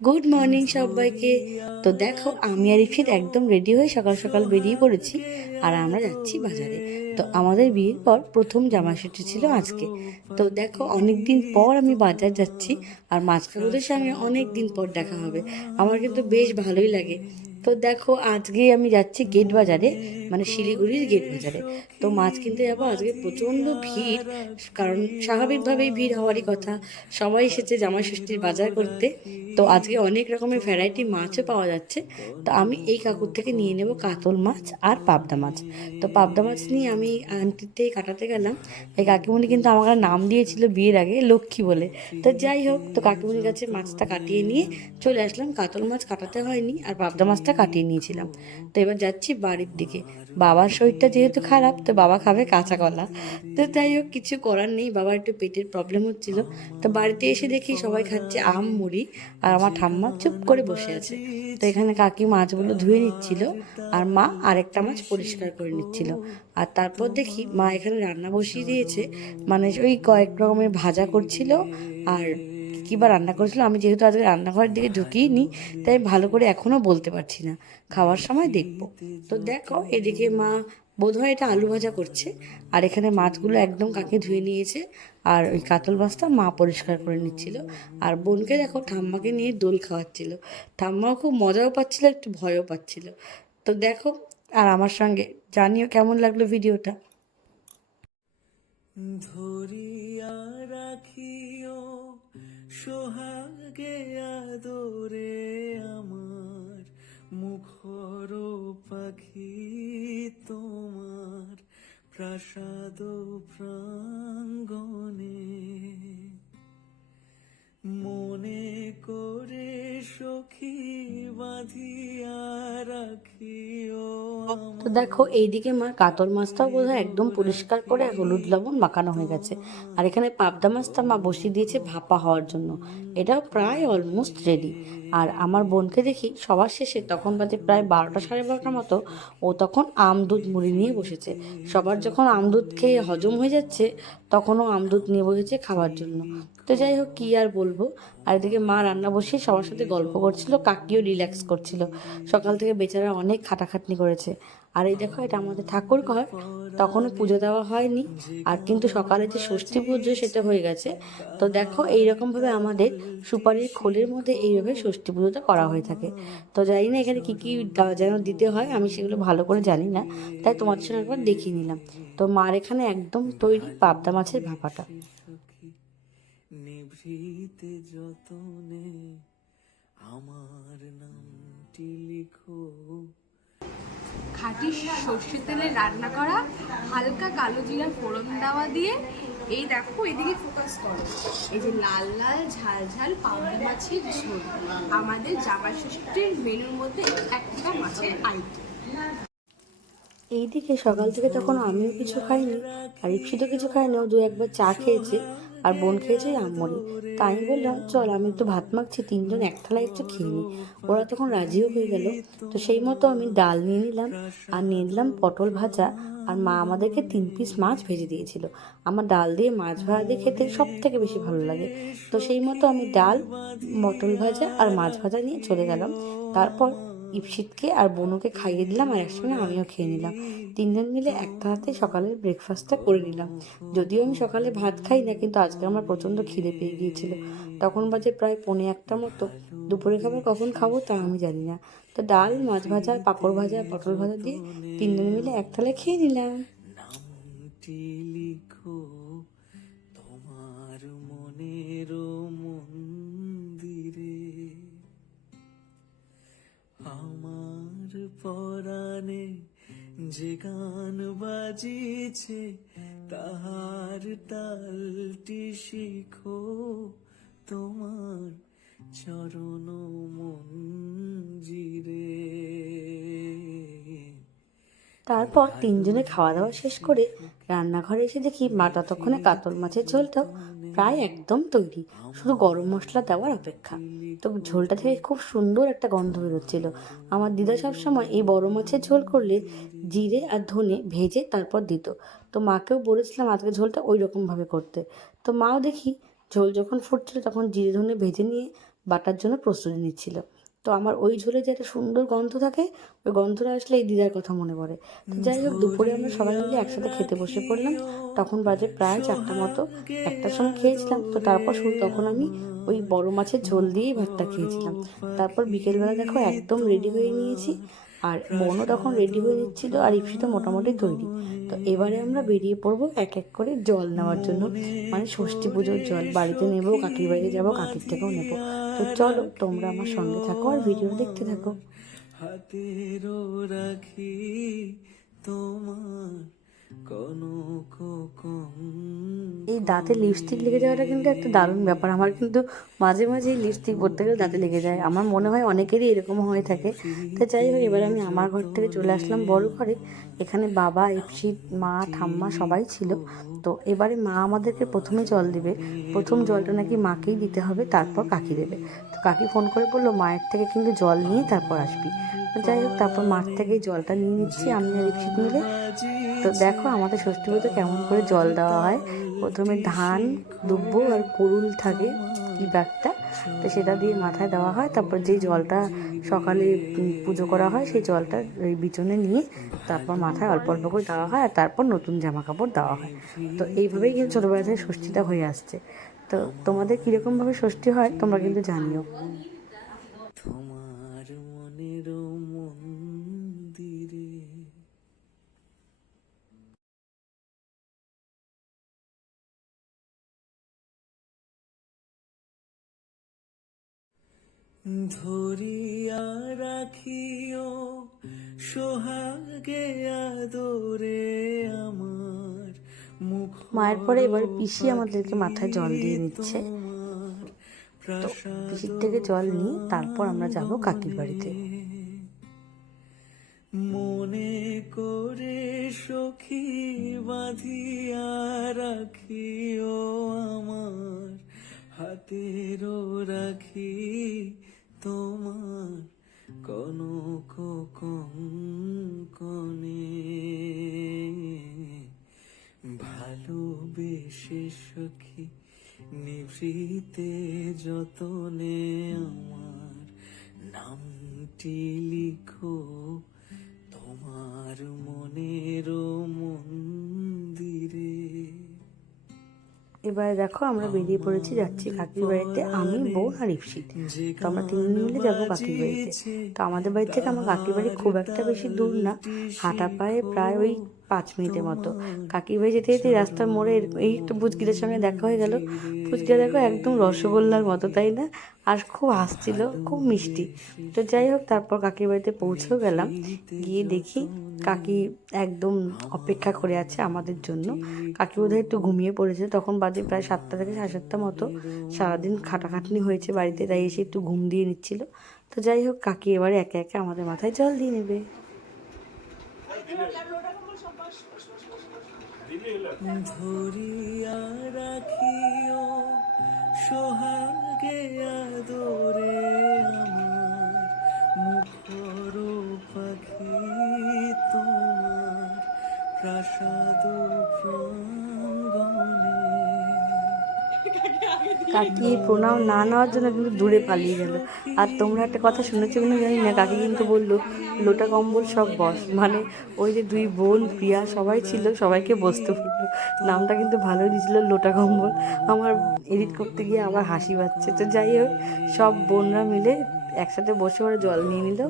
Good morning সবাইকে। তো দেখো, আমি আর ইফির একদম রেডি হয়ে সকাল সকাল বেরিয়ে পড়েছি আর আমরা যাচ্ছি বাজারে। তো আমাদের বিয়ের পর প্রথম জামা সেটি ছিল আজকে। তো দেখো অনেক দিন পর আমি বাজার যাচ্ছি আর মাঝখানদের সঙ্গে অনেক দিন পর দেখা হবে। আমার কিন্তু বেশ ভালোই লাগে। তো দেখো আজকে আমি যাচ্ছি গেট বাজারে মানে শিলিগুড়ির গেট বাজারে। তো মাছ কিনতে যাব, আজকে প্রচণ্ড ভিড়, কারণ স্বাভাবিকভাবেই ভিড় হওয়ারই কথা। সবাই এসেছে জামা ষষ্ঠীর বাজার করতে। তো আজকে অনেক রকমের ভ্যারাইটি মাছও পাওয়া যাচ্ছে। তো আমি এই কাকুর থেকে নিয়ে নেব কাতল মাছ আর পাবদা মাছ। তো পাবদা মাছ নিয়ে আমি আন্টির কাটাতে গেলাম। এই কাকিমণি কিন্তু আমাকে নাম দিয়েছিল বিয়ের আগে, লক্ষ্মী বলে। তো যাই হোক, তো কাকিমণির কাছে মাছটা কাটিয়ে নিয়ে চলে আসলাম। কাতল মাছ কাটাতে হয়নি, আর পাবদা মাছটা কাটিয়ে নিয়েছিলাম। তো এবার যাচ্ছি বাড়ির দিকে। বাবার শরীরটা যেহেতু খারাপ, তো বাবা খাবে কাঁচা কলা। তো যাই হোক, কিছু করার নেই। বাবার একটু পেটের প্রবলেম হচ্ছিল। তো বাড়িতে এসে দেখি সবাই খাচ্ছে আম, মুড়ি আর আমার ঠাম্মা চুপ করে বসে আছে। তো এখানে কাকি মাছগুলো ধুয়ে নিচ্ছিল আর মা আরেকটা মাছ পরিষ্কার করে নিচ্ছিল। আর তারপর দেখি মা এখানে রান্না বসিয়ে দিয়েছে। মানে ওই কয়েক রকমের ভাজা করছিল আর কী বা রান্না করেছিল? আমি যেহেতু আজকে রান্নাঘরের দিকে ঢুকিয়ে তাই ভালো করে এখনও বলতে পারছি না। খাওয়ার সময় দেখব। তো দেখো, এদিকে মা বোধহয় এটা আলু ভাজা করছে, আর এখানে মাছগুলো একদম কাকে ধুয়ে নিয়েছে, আর ওই কাতল মাছটা মা পরিষ্কার করে নিচ্ছিল। আর বোনকে দেখো, ঠাম্মাকে নিয়ে দোল খাওয়াচ্ছিল। ঠাম্মাও খুব মজাও পাচ্ছিল, একটু ভয়ও পাচ্ছিল। তো দেখো, আর আমার সঙ্গে জানিও কেমন লাগল ভিডিওটা। ধরিয়া রাখিও সোহাগে আদরে আমার মুখর পাখি তোমার প্রাসাদ প্রাঙ্গণে তো দেখো, এইদিকে মা কাতল মাছটাও বোধহয় একদম পরিষ্কার করে হলুদ লবণ মাখানো হয়ে গেছে। আর এখানে পাবদা মাছটা মা বসিয়ে দিয়েছে ভাপা হওয়ার জন্য। এটাও প্রায় অলমোস্ট রেডি আর আমার বোনকে দেখি সবার শেষে তখন বাজে প্রায় বারোটা সাড়ে বারোটার মতো, ও তখন আম দুধ মুড়ি নিয়ে বসেছে। সবার যখন আম দুধ খেয়ে হজম হয়ে যাচ্ছে, তখনও আম দুধ নিয়ে বসেছে খাওয়ার জন্য। তো যাই হোক, কী আর বলব? আর এদিকে মা রান্না বসিয়ে সবার সাথে গল্প করছিল, কাকিও রিল্যাক্স করছিল। সকাল থেকে বেচারা অনেক খাটাখাটনি করেছে। আর এই দেখো, এটা আমাদের ঠাকুর ঘর। তখনও পুজো দেওয়া হয়নি। আর কিন্তু সকালে যে ষষ্ঠী পুজো, সেটা হয়ে গেছে। তো দেখো, এইরকমভাবে আমাদের সুপারির খোলের মধ্যে এইভাবে ষষ্ঠী পুজোটা করা হয়ে থাকে। তো জানি না এখানে কী কী যেন দিতে হয়, আমি সেগুলো ভালো করে জানি না। তাই তোমার সঙ্গে একবার দেখিয়ে নিলাম। তো মার এখানে একদম তৈরি পাবদা মাছের ভাপাটা। আমার নামটি লিখো। খাঁটি সর্ষের তেলে রান্না করা, হালকা কালো জিরা ফোড়ন দেওয়া দিয়ে, এই দেখো এদিকে ফোকাস করো। এই যে লাল লাল ঝাল ঝাল পাবদা মাছের ঝোল, আমাদের জামা ষষ্ঠীর মেনুর মধ্যে একটা মাছের আইটেম এইদিকে সকাল থেকে তখন আমিও কিছু খাইনি, আর ইপসিত কিছু খাইনি, ও দু একবার চা খেয়েছে। আর বোন খেয়েছে আমরি তাই আমি বললাম, চল, আমি একটু ভাত মাখছি, তিনজন এক থালায় একটু খেয়ে নিই ওরা তখন রাজিও হয়ে গেল। তো সেই মতো আমি ডাল নিয়ে নিলাম, আর নিয়ে নিলাম পটল ভাজা। আর মা আমাদেরকে তিন পিস মাছ ভেজে দিয়েছিল। আমার ডাল দিয়ে মাছ ভাজা দিয়ে খেতে সব থেকে বেশি ভালো লাগে। তো সেই মতো আমি ডাল পটল ভাজা আর মাছ ভাজা নিয়ে চলে গেলাম। তারপর ইপসিতকে আর বনুকে খাইয়ে দিলাম আর একসঙ্গে আমিও খেয়ে নিলাম। তিনজন মিলে একটা হাতে সকালের ব্রেকফাস্টটা করে নিলাম। যদিও আমি সকালে ভাত খাই না, কিন্তু আজকে আমার প্রচণ্ড খিদে পেয়ে গিয়েছিল। তখন বাজে প্রায় পৌনে একটা মতো। দুপুরে খাবার কখন খাব তা আমি জানি না। তো ডাল, মাছ ভাজা, পাঁপড় ভাজা, পটল ভাজা দিয়ে তিনজন মিলে এক থালে খেয়ে নিলাম। তোমার মনের পরাণে যে গান বাজিছে তাহার তালটি শিখো তোমার চরণ মঞ্জিরে। তারপর তিনজনে খাওয়া দাওয়া শেষ করে রান্নাঘরে এসে দেখি মা ততক্ষণে কাতল মাছের ঝোলটাও প্রায় একদম তৈরি। শুধু গরম মশলা দেওয়ার অপেক্ষা। তো ঝোলটা থেকে খুব সুন্দর একটা গন্ধ বেরোচ্ছিল। আমার দিদা সবসময় এই বড় মাছের ঝোল করলে জিরে আর ধনে ভেজে তারপর দিত। তো মাকেও বলেছিলাম আজকে ঝোলটা ওই রকমভাবে করতে। তো মাও দেখি ঝোল যখন ফুটছিল তখন জিরে ধনে ভেজে নিয়ে বাটার জন্য প্রস্তুতি নিচ্ছিল। তো আমার ওই ঝোলে যে একটা সুন্দর গন্ধ থাকে, ওই গন্ধটা আসলে এই দিদার কথা মনে পড়ে। তো যাই হোক, দুপুরে আমরা সবাই মিলে একসাথে খেতে বসে পড়লাম। তখন বাজে প্রায় চারটা মতো। একটার সময় খেয়েছিলাম, তো তারপর শুধু তখন আমি ওই বড় মাছের ঝোল দিয়েই ভাতটা খেয়েছিলাম। তারপর বিকেলবেলা দেখো একদম রেডি হয়ে নিয়েছি। আর মনও তখন রেডি হয়ে যাচ্ছিল আর ইপসি তো মোটামুটি তৈরি। তো এবারে আমরা বেরিয়ে পড়ব এক এক করে জল নেওয়ার জন্য। মানে ষষ্ঠী পুজোর জল, বাড়িতে নেব, কাকির বাড়িতে যাব, কাকির থেকেও নেব। তো চলো, তোমরা আমার সঙ্গে থাকো আর ভিডিও দেখতে থাকো। হাতেরও রাখি তোমার এই দাঁতে লিপস্টিক লেগে যাওয়াটা কিন্তু একটা দারুণ ব্যাপার। আমার কিন্তু মাঝে মাঝে এই লিপস্টিক পরতে গেলে দাঁতে লেগে যায়। আমার মনে হয় অনেকেরই এরকম হয়ে থাকে। তো যাই হোক, এবার আমি আমার ঘর থেকে চলে আসলাম বড় ঘরে। এখানে বাবা ইপসিত মা, ঠাম্মা সবাই ছিল। তো এবারে মা আমাদেরকে প্রথমে জল দেবে। প্রথম জলটা নাকি মাকেই দিতে হবে, তারপর কাকি দেবে। তো কাকি ফোন করে বলল, মায়ের থেকে কিন্তু জল নিয়ে তারপর আসবি। যাই হোক, তারপর মাঠ থেকে জলটা নিয়ে নিচ্ছি, আমি আর ইপসিত মিলে। তো দেখো, আমাদের ষষ্ঠী পুজো কেমন করে জল দেওয়া হয়। প্রথমে ধান, দুব্ব আর কুরুল থাকে, কি ব্যাগটা? তো সেটা দিয়ে মাথায় দেওয়া হয়। তারপর যেই জলটা সকালে পুজো করা হয়, সেই জলটা ওই বিচনে নিয়ে তারপর মাথায় অল্প অল্প করে দেওয়া হয় আর তারপর নতুন জামা কাপড় দেওয়া হয়। তো এইভাবেই কিন্তু ছোটোবেলা থেকে ষষ্ঠীটা হয়ে আসছে। তো তোমাদের কীরকমভাবে ষষ্ঠী হয়, তোমরা কিন্তু জানিও। ধরিয়া রাখিও সোহাগে আদরে আমার মুখ মায়ের পরে এবার পিসি আমাদেরকে মাথায় জল দিয়ে নিচ্ছে। তো পিসির থেকে জল নিয়ে তারপর আমরা যাব কাকির বাড়িতে। মনে করে সখী বাঁধিয়া রাখিও আমার হাতেরও রাখি তোমার কনক কনে ভালোবেসে সখী নিভৃতে যতনে আমার নামটি লিখো তোমার মনের মন্দিরে এবারে দেখো আমরা বেরিয়ে পড়েছি, যাচ্ছি কাকির বাড়িতে। আমি, বউ আর ইপসিত। তো আমরা তিনজন মিলে যাব কাকির বাড়িতে। তো আমাদের বাড়ি থেকে আমার কাকির বাড়ি খুব একটা বেশি দূর না। হাঁটা পায়ে প্রায় ওই পাঁচ মিনিটের মতো। কাকির বাড়ি যেতে যেতে রাস্তার মোড়ে এই একটু পুচকিদের সঙ্গে দেখা হয়ে গেল। পুচকিরা দেখো একদম রসগোল্লার মতো তাই না? আর খুব হাসছিল খুব মিষ্টি। তো যাই হোক তারপর কাকির বাড়িতে পৌঁছেও গেলাম। গিয়ে দেখি কাকি একদম অপেক্ষা করে আছে আমাদের জন্য। কাকি বোধহয় একটু ঘুমিয়ে পড়েছে। তখন বাজে প্রায় সাতটা থেকে সাড়ে সাতটা মতো। সারাদিন খাটাখাটনি হয়েছে বাড়িতে তাই এসে একটু ঘুম দিয়ে নিচ্ছিল। তো যাই হোক কাকি এবারে একে একে আমাদের মাথায় জল দিয়ে নেবে। ধরিয়া রাখিও সোহাগে আদরে আমার। কাকি, প্রণাম, না নেওয়ার জন্য কিন্তু দূরে পালিয়ে গেল। আর তোমরা একটা কথা শুনেছো কিনা জানি না, কাকি কিন্তু বলল, লোটা কম্বল সব বস। মানে ওই যে দুই বোন, প্রিয়া সবাই ছিল, সবাইকে বসতে বলল। নামটা কিন্তু ভালোই দিয়েছিল, লোটা কম্বল। আমার এডিট করতে গিয়ে আবার হাসি পাচ্ছে। তো যাই হোক, সব বোনরা মিলে একসাথে বসে ওরা জল নিয়ে নিল।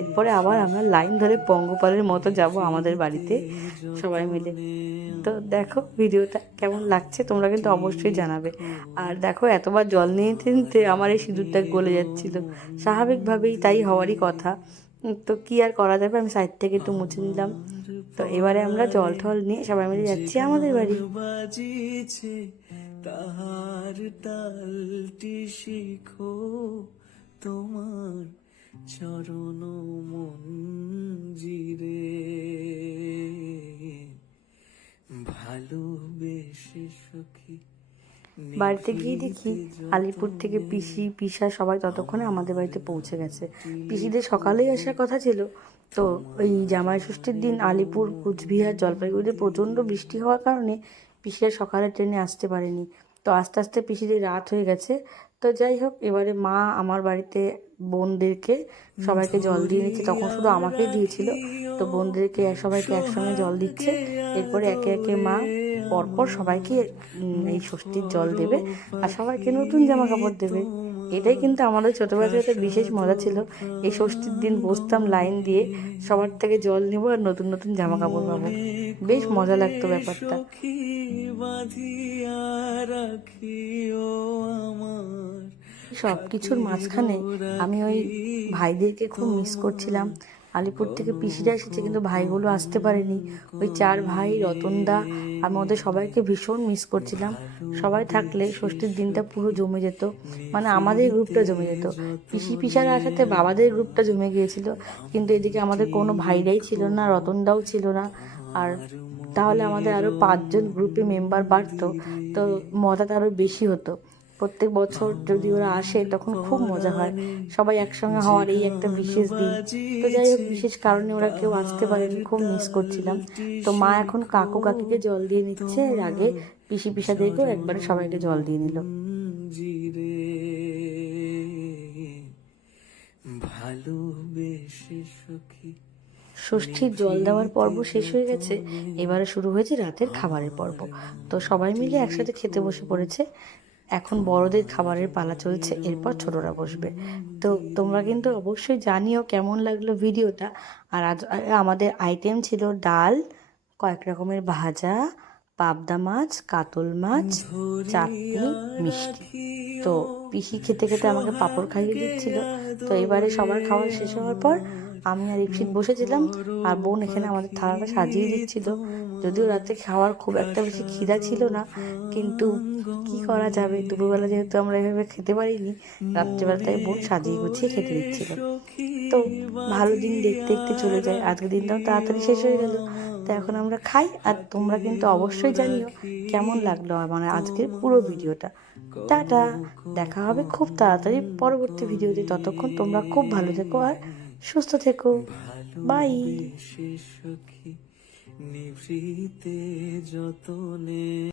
এরপরে আবার আমরা লাইন ধরে পঙ্গপালের মতো যাব আমাদের বাড়িতে সবাই মিলে। তো দেখো ভিডিওটা কেমন লাগছে, তোমরা কিন্তু অবশ্যই জানাবে। আর দেখো এতবার জল নিয়ে নিতে নিতে আমার এই সিঁদুরটা গলে যাচ্ছিল। স্বাভাবিকভাবেই তাই হওয়ারই কথা। তো কি আর করা যাবে? আমি সাইড থেকে একটু মুছে নিলাম। তো এবারে আমরা জল টল নিয়ে সবাই মিলে যাচ্ছি আমাদের বাড়ি। তাহার তালটি শিখো। তোমার চরণ মঞ্জিরে। ভালোবেসে সখী বাড়িতে গিয়ে দেখি আলিপুর থেকে পিসি পিসা সবাই ততক্ষণে আমাদের বাড়িতে পৌঁছে গেছে। পিসিদের সকালেই আসার কথা ছিল। তো ওই জামাই ষষ্ঠীর দিন আলিপুর কুচবিহার জলপাইগুড়িতে প্রচণ্ড বৃষ্টি হওয়ার কারণে পিসিরা সকালে ট্রেনে আসতে পারেনি। তো আস্তে আস্তে পিসিদের রাত হয়ে গেছে। তো যাই হোক, এবারে মা আমার বাড়িতে বোনদেরকে সবাইকে জল দিয়ে নিচ্ছে। তখন শুধু আমাকেই দিয়েছিল। তো বোনদেরকে সবাইকে একসঙ্গে জল দিচ্ছে। এরপরে একে একে মা পরপর সবাইকে এই ষষ্ঠীর জল দেবে আর সবাইকে নতুন জামা কাপড় দেবে। এটাই কিন্তু আমাদের ছোটবেলা থেকে একটা বিশেষ মজা ছিল। এই ষষ্ঠীর দিন বসতাম লাইন দিয়ে সবার থেকে জল নেব আর নতুন নতুন জামা কাপড় পাবো। বেশ মজা লাগতো ব্যাপারটা। আমার সব কিছুর মাঝখানে আমি ওই ভাইদেরকে খুব মিস করছিলাম। আলিপুর থেকে পিসিরা এসেছে, কিন্তু ভাইগুলো আসতে পারেনি। ওই চার ভাই, রতনদা, আমি ওদের সবাইকে ভীষণ মিস করছিলাম। সবাই থাকলে ষষ্ঠীর দিনটা পুরো জমে যেত। মানে আমাদের গ্রুপটা জমে যেত। পিসি পিসারা আসাতে বাবাদের গ্রুপটা জমে গিয়েছিল, কিন্তু এদিকে আমাদের কোনো ভাইরাই ছিল না, রতনদাও ছিল না। আর তাহলে আমাদের আরও পাঁচজন গ্রুপে মেম্বার বাড়তো, তো মজাটা আরও বেশি হতো। প্রত্যেক বছর যদি ওরা আসে, তখন খুব মজা হয়। সবাই একসঙ্গে হওয়ার এই একটা বিশেষ দিন। তো যাই হোক, বিশেষ কারণে ওরা কেউ আসতে পারেনি, খুব মিস করছিলাম। তো মা এখন কাকু কাকিকে জল দিয়ে নিচ্ছে, এর আগে পিসি পিসাদেরকেও একবারে সবাইকে জল দিয়ে নিল। ষষ্ঠীর জল দেওয়ার পর্ব শেষ হয়ে গেছে। এবারে শুরু হয়েছে রাতের খাবারের পর্ব। তো সবাই মিলে একসাথে খেতে বসে পড়েছে। এখন বড়দের খাবারের পালা চলছে, এরপর ছোটরা বসবে। তো তোমরা কিন্তু অবশ্যই জানিও কেমন লাগল ভিডিওটা। আর আজ, আমাদের আইটেম ছিল ডাল, কয়েক রকমের ভাজা, পাবদা মাছ, কাতল মাছ, চাটনি, মিষ্টি। তো পিসি খেতে খেতে আমাকে পাঁপড় খাইয়ে দিচ্ছিল। তো এবারে সবার খাওয়া শেষ হওয়ার পর আমি আর ইপসিত বসেছিলাম, আর বোন এখানে আমাদের থালাটা সাজিয়ে দিচ্ছিল। যদিও রাতে খাওয়ার খুব একটা বেশি খিদা ছিল না, কিন্তু কি করা যাবে? দুপুরবেলা যেহেতু আমরা এভাবে খেতে পারিনি, রাত্রেবেলা তাই বোন সাজিয়ে গুছিয়ে খেতে দিচ্ছিল। তো ভালো দিন দেখতে দেখতে চলে যায়। আজকের দিনটাও তাড়াতাড়ি শেষ হয়ে গেল। তো এখন আমরা খাই, আর তোমরা কিন্তু অবশ্যই জানিও কেমন লাগল আমার আজকের পুরো ভিডিওটা। টাটা, দেখা হবে খুব তাড়াতাড়ি পরবর্তী ভিডিওতে। ততক্ষণ তোমরা খুব ভালো থেকো, আর সুস্থ থেকো। বাই সুখী নিভৃতে যতনে